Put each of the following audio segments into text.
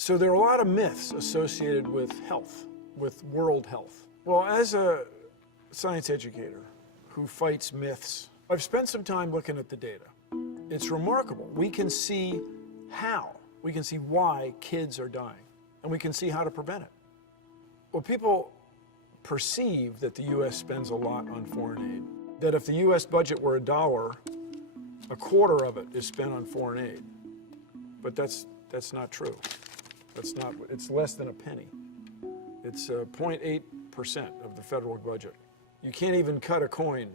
So there are a lot of myths associated with health, with world health. Well, as a science educator who fights myths, I've spent some time looking at the data. It's remarkable. We can see how, we can see why kids are dying, and we can see how to prevent it. Well, people perceive that the U.S. spends a lot on foreign aid, that if the U.S. budget were $1, a quarter of it is spent on foreign aid. But that's not true. It's less than a penny. It's 0.8% of the federal budget. You can't even cut a coin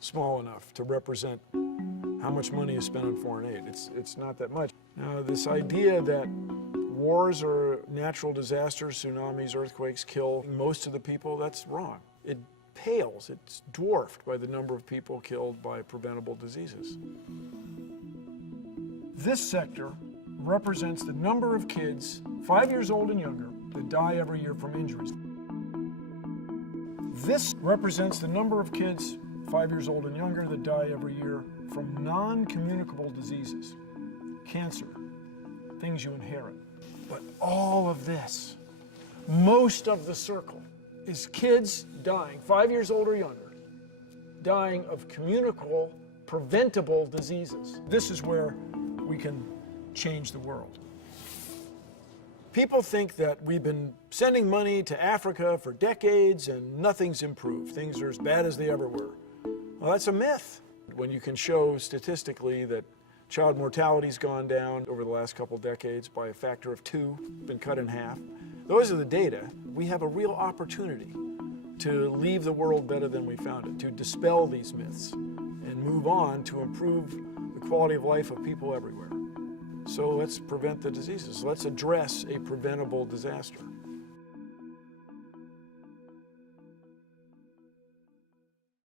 small enough to represent how much money is spent on foreign aid. It's not that much. Now, this idea that wars or natural disasters, tsunamis, earthquakes kill most of the people, that's wrong. It pales, it's dwarfed by the number of people killed by preventable diseases. This sector represents the number of kids 5 years old and younger that die every year from injuries. This represents the number of kids 5 years old and younger that die every year from non-communicable diseases, cancer, things you inherit. But all of this, most of the circle, is kids dying, 5 years old or younger, dying of communicable, preventable diseases. This is where we can change the world. People think that we've been sending money to Africa for decades and nothing's improved. Things are as bad as they ever were. Well, that's a myth. When you can show statistically that child mortality's gone down over the last couple decades by a factor of 2, been cut in half. Those are the data. We have a real opportunity to leave the world better than we found it, to dispel these myths and move on to improve the quality of life of people everywhere. So let's prevent the diseases. Let's address a preventable disaster.